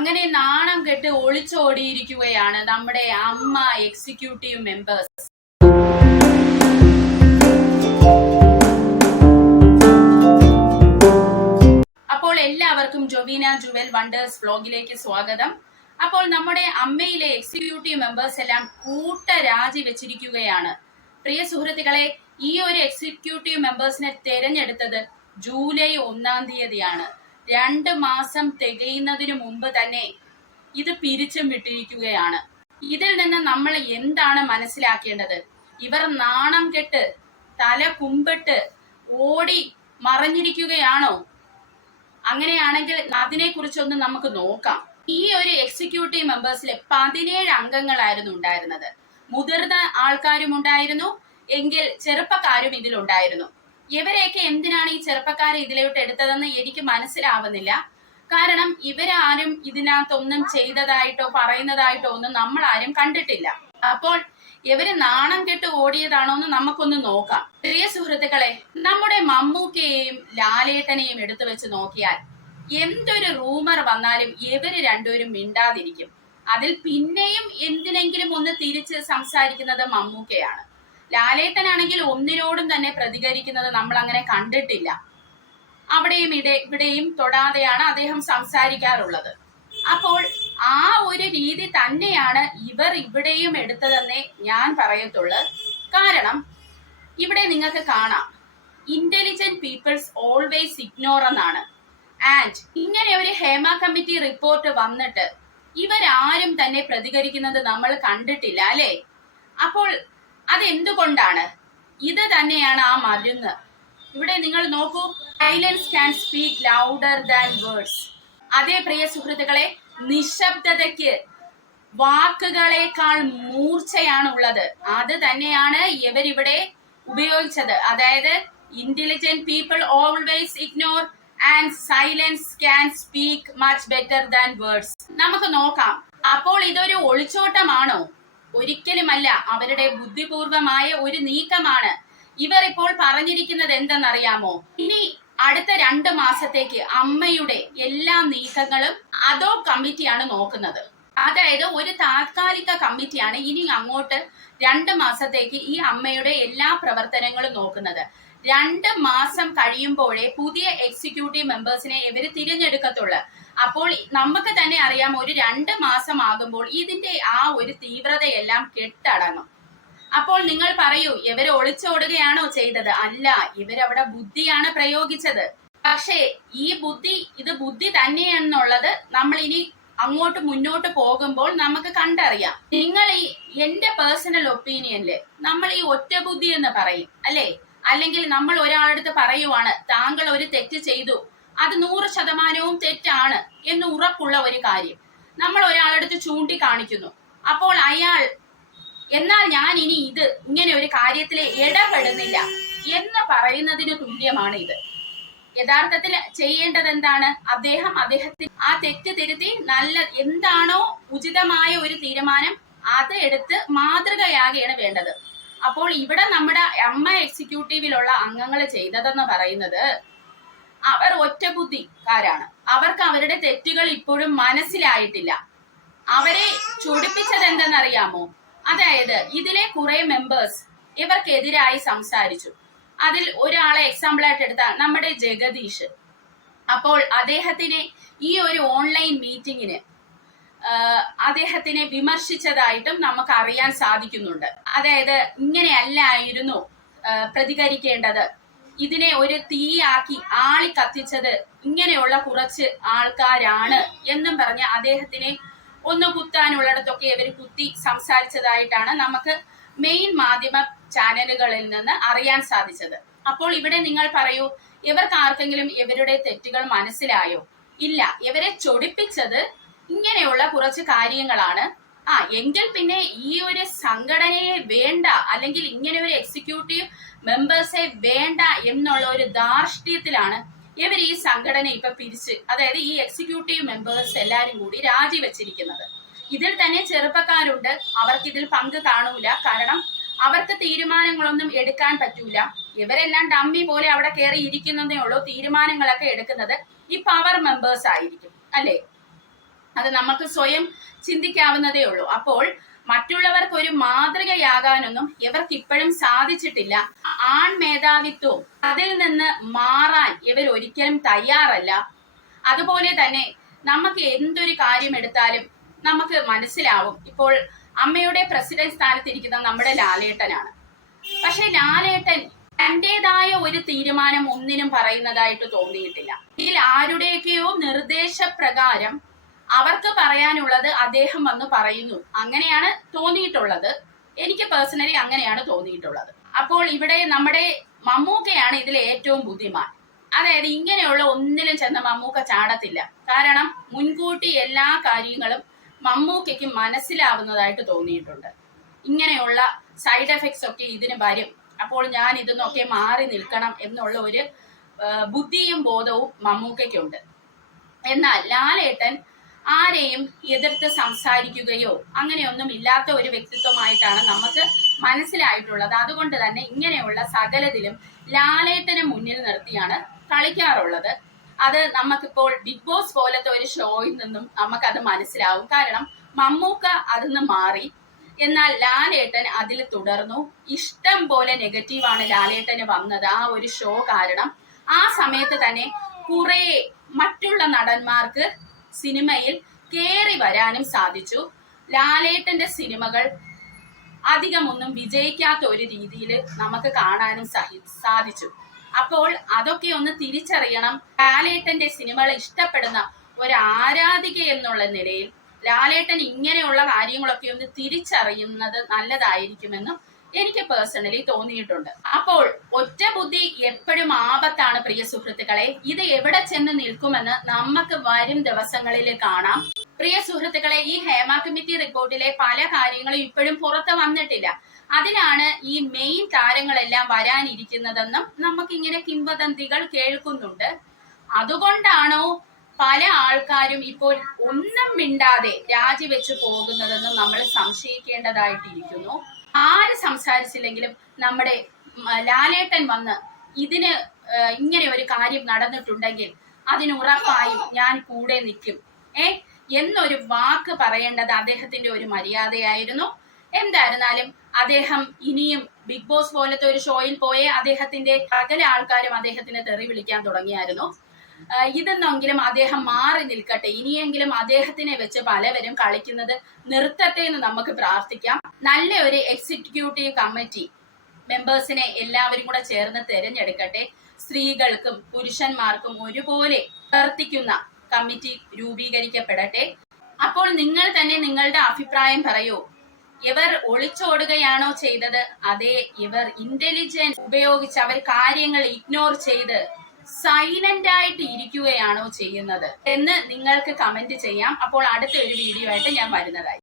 അങ്ങനെ നാണം കെട്ട് ഒളിച്ചോടിയിരിക്കുകയാണ് നമ്മുടെ അമ്മ എക്സിക്യൂട്ടീവ് മെമ്പേഴ്സ്. അപ്പോൾ എല്ലാവർക്കും ജൊവീന ജുവൽ വണ്ടേഴ്സ് വ്ലോഗിലേക്ക് സ്വാഗതം. അപ്പോൾ നമ്മുടെ അമ്മയിലെ എക്സിക്യൂട്ടീവ് മെമ്പേഴ്സ് എല്ലാം രാജി വെച്ചിരിക്കുകയാണ്. പ്രിയ സുഹൃത്തുക്കളെ, ഈ ഒരു എക്സിക്യൂട്ടീവ് മെമ്പേഴ്സിനെ തെരഞ്ഞെടുത്തത് ജൂലൈ 1-ാം തീയതിയാണ്. 2 മാസം തികയുന്നതിനു മുമ്പ് തന്നെ ഇത് പിരിച്ചും വിട്ടിരിക്കുകയാണ്. ഇതിൽ നിന്ന് നമ്മൾ എന്താണ് മനസ്സിലാക്കേണ്ടത്? ഇവർ നാണം കെട്ട് തല കുമ്പിട്ട് ഓടി മറഞ്ഞിരിക്കുകയാണോ? അങ്ങനെയാണെങ്കിൽ അതിനെ കുറിച്ചൊന്ന് നമുക്ക് നോക്കാം. ഈ ഒരു എക്സിക്യൂട്ടീവ് മെമ്പേഴ്സിലെ 17 അംഗങ്ങളായിരുന്നു ഉണ്ടായിരുന്നത്. മുതിർന്ന ആൾക്കാരും ഉണ്ടായിരുന്നു, എങ്കിൽ ചെറുപ്പക്കാരും ഇതിലുണ്ടായിരുന്നു. ഇവരെയൊക്കെ എന്തിനാണ് ഈ ചെറുപ്പക്കാരെ ഇതിലോട്ട് എടുത്തതെന്ന് എനിക്ക് മനസ്സിലാവുന്നില്ല. കാരണം ഇവരാരും ഇതിനകത്തൊന്നും ചെയ്തതായിട്ടോ പറയുന്നതായിട്ടോ ഒന്നും നമ്മൾ ആരും കണ്ടിട്ടില്ല. അപ്പോൾ ഇവര് നാണം കെട്ട് ഓടിയതാണോ എന്ന് നമുക്കൊന്ന് നോക്കാം. പ്രിയ സുഹൃത്തുക്കളെ, നമ്മുടെ മമ്മൂക്കയെയും ലാലേട്ടനെയും എടുത്തു വെച്ച് നോക്കിയാൽ എന്തൊരു റൂമർ വന്നാലും ഇവര് രണ്ടുപേരും മിണ്ടാതിരിക്കും. അതിൽ പിന്നെയും എന്തിനെങ്കിലും ഒന്ന് തിരിച്ച് സംസാരിക്കുന്നത് മമ്മൂക്കയാണ്. ലാലേട്ടനാണെങ്കിൽ ഒന്നിനോടും തന്നെ പ്രതികരിക്കുന്നത് നമ്മൾ അങ്ങനെ കണ്ടിട്ടില്ല. അവിടെയും ഇവിടെയും തൊടാതെയാണ് അദ്ദേഹം സംസാരിക്കാറുള്ളത്. അപ്പോൾ ആ ഒരു രീതി തന്നെയാണ് ഇവർ ഇവിടെയും എടുത്തതെന്നേ ഞാൻ പറയത്തുള്ളൂ. കാരണം ഇവിടെ നിങ്ങൾക്ക് കാണാം, ഇന്റലിജന്റ് പീപ്പിൾസ് ഓൾവേസ് ഇഗ്നോർ എന്നാണ്. ആൻഡ് ഇങ്ങനെ ഒരു ഹേമ കമ്മിറ്റി റിപ്പോർട്ട് വന്നിട്ട് ഇവരാരും തന്നെ പ്രതികരിക്കുന്നത് നമ്മൾ കണ്ടിട്ടില്ല, അല്ലേ? അപ്പോൾ അതെന്തുകൊണ്ടാണ്? ഇത് തന്നെയാണ് ആ മരുന്ന്. ഇവിടെ നിങ്ങൾ നോക്കൂ, silence can speak louder than words. അതേ പ്രിയ സുഹൃത്തുക്കളെ, നിശബ്ദതയ്ക്ക് വാക്കുകളെക്കാൾ മൂർച്ചയാണ് ഉള്ളത്. അത് തന്നെയാണ് ഇവരിവിടെ ഉപയോഗിച്ചത്. അതായത് intelligent people always ignore and silence can speak much better than words. നമുക്ക് നോക്കാം. അപ്പോൾ ഇതൊരു ഒളിച്ചോട്ടമാണോ? ഒരിക്കലുമല്ല. അവരുടെ ബുദ്ധിപൂർവമായ ഒരു നീക്കമാണ്. ഇവർ ഇപ്പോൾ പറഞ്ഞിരിക്കുന്നത് എന്തെന്നറിയാമോ? ഇനി അടുത്ത 2 മാസത്തേക്ക് അമ്മയുടെ എല്ലാ നീക്കങ്ങളും അതോ കമ്മിറ്റിയാണ് നോക്കുന്നത്. അതായത് ഒരു താത്കാലിക കമ്മിറ്റിയാണ് ഇനി അങ്ങോട്ട് 2 മാസത്തേക്ക് ഈ അമ്മയുടെ എല്ലാ പ്രവർത്തനങ്ങളും നോക്കുന്നത്. 2 മാസം കഴിയുമ്പോഴേ പുതിയ എക്സിക്യൂട്ടീവ് മെമ്പേഴ്സിനെ ഇവര് തിരഞ്ഞെടുക്കത്തുള്ളൂ. അപ്പോൾ നമുക്ക് തന്നെ അറിയാം, ഒരു 2 മാസം ആകുമ്പോൾ ഇതിന്റെ ആ ഒരു തീവ്രതയെല്ലാം കെട്ടടങ്ങും. അപ്പോൾ നിങ്ങൾ പറയൂ, ഇവര് ഒളിച്ചോടുകയാണോ ചെയ്തത്? അല്ല, ഇവരവിടെ ബുദ്ധിയാണ് പ്രയോഗിച്ചത്. പക്ഷേ ഇത് ബുദ്ധി തന്നെയെന്നുള്ളത് നമ്മൾ ഇനി അങ്ങോട്ട് മുന്നോട്ട് പോകുമ്പോൾ നമുക്ക് കണ്ടറിയാം. നിങ്ങൾ എന്റെ പേഴ്സണൽ ഒപ്പീനിയനില് നമ്മൾ ഈ ഒറ്റ ബുദ്ധി എന്ന് പറയും, അല്ലേ? അല്ലെങ്കിൽ നമ്മൾ ഒരാളടുത്ത് പറയുവാണ്, താങ്കൾ ഒരു തെറ്റ് ചെയ്തു, അത് 100% തെറ്റാണ് എന്ന് ഉറപ്പുള്ള ഒരു കാര്യം നമ്മൾ ഒരാളടുത്ത് ചൂണ്ടിക്കാണിക്കുന്നു. അപ്പോൾ അയാൾ, എന്നാൽ ഞാൻ ഇനി ഇങ്ങനെ ഒരു കാര്യത്തിൽ ഇടപെടുന്നില്ല എന്ന് പറയുന്നതിന് തുല്യമാണ് ഇത്. യഥാർത്ഥത്തിൽ ചെയ്യേണ്ടത് എന്താണ്? അദ്ദേഹത്തിന് ആ തെറ്റ് തിരുത്തി എന്താണോ ഉചിതമായ ഒരു തീരുമാനം അത് എടുത്ത് മാതൃകയാകുകയാണ് വേണ്ടത്. അപ്പോൾ ഇവിടെ നമ്മുടെ അമ്മ എക്സിക്യൂട്ടീവിലുള്ള അംഗങ്ങൾ ചെയ്തതെന്ന് പറയുന്നത്, അവർ ഒറ്റബുദ്ധിക്കാരാണ്. അവർക്ക് അവരുടെ തെറ്റുകൾ ഇപ്പോഴും മനസ്സിലായിട്ടില്ല. അവരെ ചൊടിപ്പിച്ചത് എന്തെന്നറിയാമോ? അതായത് ഇതിലെ കുറെ മെമ്പേഴ്സ് ഇവർക്കെതിരായി സംസാരിച്ചു. അതിൽ ഒരാളെ എക്സാമ്പിൾ ആയിട്ട് എടുത്താൽ നമ്മുടെ ജഗദീഷ്. അപ്പോൾ അദ്ദേഹത്തിനെ ഈ ഒരു ഓൺലൈൻ മീറ്റിങ്ങിന് അദ്ദേഹത്തിനെ വിമർശിച്ചതായിട്ടും നമുക്ക് അറിയാൻ സാധിക്കുന്നുണ്ട്. അതായത് ഇങ്ങനെയല്ലായിരുന്നു പ്രതികരിക്കേണ്ടത്, ഇതിനെ ഒരു തീയാക്കി ആളി കത്തിച്ചത് ഇങ്ങനെയുള്ള കുറച്ച് ആൾക്കാരാണ് എന്നും പറഞ്ഞ് അദ്ദേഹത്തിനെ ഒന്ന് കുത്താനുള്ളിടത്തൊക്കെ ഇവർ കുത്തി സംസാരിച്ചതായിട്ടാണ് നമുക്ക് മെയിൻ മാധ്യമ ചാനലുകളിൽ നിന്ന് അറിയാൻ സാധിച്ചത്. അപ്പോൾ ഇവിടെ നിങ്ങൾ പറയൂ, ഇവർക്ക് ആർക്കെങ്കിലും ഇവരുടെ തെറ്റുകൾ മനസ്സിലായോ? ഇല്ല. ഇവരെ ചൊടിപ്പിച്ചത് ഇങ്ങനെയുള്ള കുറച്ച് കാര്യങ്ങളാണ്. എങ്കിൽ പിന്നെ ഈ ഒരു സംഘടനയെ വേണ്ട, അല്ലെങ്കിൽ ഇങ്ങനെ ഒരു എക്സിക്യൂട്ടീവ് മെമ്പേഴ്സെ വേണ്ട എന്നുള്ള ഒരു ധാർഷ്ട്യത്തിലാണ് ഇവർ ഈ സംഘടന ഇപ്പൊ പിരിച്ച്, അതായത് ഈ എക്സിക്യൂട്ടീവ് മെമ്പേഴ്സ് എല്ലാരും കൂടി രാജിവെച്ചിരിക്കുന്നത്. ഇതിൽ തന്നെ ചെറുപ്പക്കാരുണ്ട്, അവർക്കിതിൽ പങ്ക് കാണൂല. കാരണം അവർക്ക് തീരുമാനങ്ങളൊന്നും എടുക്കാൻ പറ്റൂല. ഇവരെല്ലാം ഡമ്മി പോലെ അവിടെ കയറി ഇരിക്കുന്നതേ ഉള്ളൂ. തീരുമാനങ്ങളൊക്കെ എടുക്കുന്നത് ഈ പവർ മെമ്പേഴ്സ് ആയിരിക്കും, അല്ലേ? അത് നമുക്ക് സ്വയം ചിന്തിക്കാവുന്നതേ ഉള്ളൂ. അപ്പോൾ മറ്റുള്ളവർക്ക് ഒരു മാതൃകയാകാനൊന്നും ഇവർക്ക് ഇപ്പോഴും സാധിച്ചിട്ടില്ല. ആൺ മേധാവിത്വവും അതിൽ നിന്ന് മാറാൻ ഇവർ ഒരിക്കലും തയ്യാറല്ല. അതുപോലെ തന്നെ നമുക്ക് എന്തൊരു കാര്യം എടുത്താലും നമുക്ക് മനസ്സിലാവും. ഇപ്പോൾ അമ്മയുടെ പ്രസിഡന്റ് സ്ഥാനത്തിരിക്കുന്ന നമ്മുടെ ലാലേട്ടനാണ്. പക്ഷെ ലാലേട്ടൻ തന്റേതായ ഒരു തീരുമാനം ഒന്നിനും പറയുന്നതായിട്ട് തോന്നിയിട്ടില്ല. ഇതിൽ ആരുടെയൊക്കെയോ നിർദ്ദേശപ്രകാരം അവർക്ക് പറയാനുള്ളത് അദ്ദേഹം വന്ന് പറയുന്നു. അങ്ങനെയാണ് തോന്നിയിട്ടുള്ളത്. എനിക്ക് പേഴ്സണലി അങ്ങനെയാണ് തോന്നിയിട്ടുള്ളത്. അപ്പോൾ ഇവിടെ നമ്മുടെ മമ്മൂക്കയാണ് ഇതിൽ ഏറ്റവും ബുദ്ധിമാൻ. അതായത് ഇങ്ങനെയുള്ള ഒന്നിലും ചെന്ന മമ്മൂക്ക ചാടത്തില്ല. കാരണം മുൻകൂട്ടി എല്ലാ കാര്യങ്ങളും മമ്മൂക്കയ്ക്ക് മനസ്സിലാവുന്നതായിട്ട് തോന്നിയിട്ടുണ്ട്. ഇങ്ങനെയുള്ള സൈഡ് എഫക്ട്സ് ഒക്കെ ഇതിന് വരും, അപ്പോൾ ഞാൻ ഇതിന്നൊക്കെ മാറി നിൽക്കണം എന്നുള്ള ഒരു ബുദ്ധിയും ബോധവും മമ്മൂക്കയ്ക്കുണ്ട്. എന്നാൽ ലാലേട്ടൻ ആരെയും എതിർത്ത് സംസാരിക്കുകയോ അങ്ങനെയൊന്നും ഇല്ലാത്ത ഒരു വ്യക്തിത്വമായിട്ടാണ് നമുക്ക് മനസ്സിലായിട്ടുള്ളത്. അതുകൊണ്ട് തന്നെ ഇങ്ങനെയുള്ള സകലതിലും ലാലേട്ടനെ മുന്നിൽ നിർത്തിയാണ് കളിക്കാറുള്ളത്. അത് നമുക്കിപ്പോൾ ബിഗ് ബോസ് പോലത്തെ ഒരു ഷോയിൽ നിന്നും നമുക്കത് മനസ്സിലാവും. കാരണം മമ്മൂക്ക അതിന്ന് മാറി, എന്നാൽ ലാലേട്ടൻ അതിൽ തുടർന്നു. ഇഷ്ടം പോലെ നെഗറ്റീവാണ് ലാലേട്ടന് വന്നത് ആ ഒരു ഷോ കാരണം. ആ സമയത്ത് തന്നെ കുറെ മറ്റുള്ള നടന്മാർക്ക് സിനിമയിൽ കേറി വരാനും സാധിച്ചു. ലാലേട്ടന്റെ സിനിമകൾ അധികമൊന്നും വിജയിക്കാത്ത ഒരു രീതിയിൽ നമുക്ക് കാണാനും സാധിച്ചു. അപ്പോൾ അതൊക്കെ ഒന്ന് തിരിച്ചറിയണം. ലാലേട്ടന്റെ സിനിമകൾ ഇഷ്ടപ്പെടുന്ന ഒരു ആരാധിക എന്നുള്ള നിലയിൽ ലാലേട്ടൻ ഇങ്ങനെയുള്ള കാര്യങ്ങളൊക്കെ ഒന്ന് തിരിച്ചറിയുന്നത് നല്ലതായിരിക്കുമെന്നും എനിക്ക് പേഴ്സണലി തോന്നിയിട്ടുണ്ട്. അപ്പോൾ ഒറ്റ ബുദ്ധി എപ്പോഴും ആപത്താണ് പ്രിയ സുഹൃത്തുക്കളെ. ഇത് എവിടെ ചെന്ന് നിൽക്കുമെന്ന് നമുക്ക് വരും ദിവസങ്ങളിൽ കാണാം. പ്രിയ സുഹൃത്തുക്കളെ, ഈ ഹേമ കമ്മിറ്റി റിപ്പോർട്ടിലെ പല കാര്യങ്ങളും ഇപ്പോഴും പുറത്ത് വന്നിട്ടില്ല. അതിനാണ് ഈ മെയിൻ താരങ്ങളെല്ലാം വരാനിരിക്കുന്നതെന്നും നമുക്കിങ്ങനെ കിംവദന്തികൾ കേൾക്കുന്നുണ്ട്. അതുകൊണ്ടാണോ പല ആൾക്കാരും ഇപ്പോൾ ഒന്നും മിണ്ടാതെ രാജിവെച്ച് പോകുന്നതെന്നും നമ്മൾ സംശയിക്കേണ്ടതായിട്ടിരിക്കുന്നു. ആര് സംസാരിച്ചില്ലെങ്കിലും നമ്മുടെ ലാലേട്ടൻ വന്ന് ഇതിന് ഇങ്ങനെ ഒരു കാര്യം നടന്നിട്ടുണ്ടെങ്കിൽ അതിന് ഉറപ്പായും ഞാൻ കൂടെ നിൽക്കും എന്നൊരു വാക്ക് പറയേണ്ടത് അദ്ദേഹത്തിന്റെ ഒരു മര്യാദയായിരുന്നു. എന്തായിരുന്നാലും അദ്ദേഹം ഇനിയും ബിഗ് ബോസ് പോലത്തെ ഒരു ഷോയിൽ പോയേ അദ്ദേഹത്തിന്റെ സകല ആൾക്കാരും അദ്ദേഹത്തിന് തെറി വിളിക്കാൻ തുടങ്ങിയായിരുന്നു. ഇതെന്നെങ്കിലും അദ്ദേഹം മാറി നിൽക്കട്ടെ. ഇനിയെങ്കിലും അദ്ദേഹത്തിനെ വെച്ച് പലവരും കളിക്കുന്നത് നിർത്തട്ടെ എന്ന് നമുക്ക് പ്രാർത്ഥിക്കാം. നല്ല ഒരു എക്സിക്യൂട്ടീവ് കമ്മിറ്റി മെമ്പേഴ്സിനെ എല്ലാവരും കൂടെ ചേർന്ന് തിരഞ്ഞെടുക്കട്ടെ. സ്ത്രീകൾക്കും പുരുഷന്മാർക്കും ഒരുപോലെ പ്രവർത്തിക്കുന്ന കമ്മിറ്റി രൂപീകരിക്കപ്പെടട്ടെ. അപ്പോൾ നിങ്ങൾ തന്നെ നിങ്ങളുടെ അഭിപ്രായം പറയൂ. ഇവർ ഒളിച്ചോടുകയാണോ ചെയ്തത്, അതേ ഇവർ ഇന്റലിജൻസ് ഉപയോഗിച്ച് അവർ കാര്യങ്ങൾ ഇഗ്നോർ ചെയ്ത് സൈലന്റ് ആയിട്ട് ഇരിക്കുകയാണോ ചെയ്യുന്നത് എന്ന് നിങ്ങൾക്ക് കമന്റ് ചെയ്യാം. അപ്പോൾ അടുത്ത ഒരു വീഡിയോ ആയിട്ട് ഞാൻ വരുന്നതായി.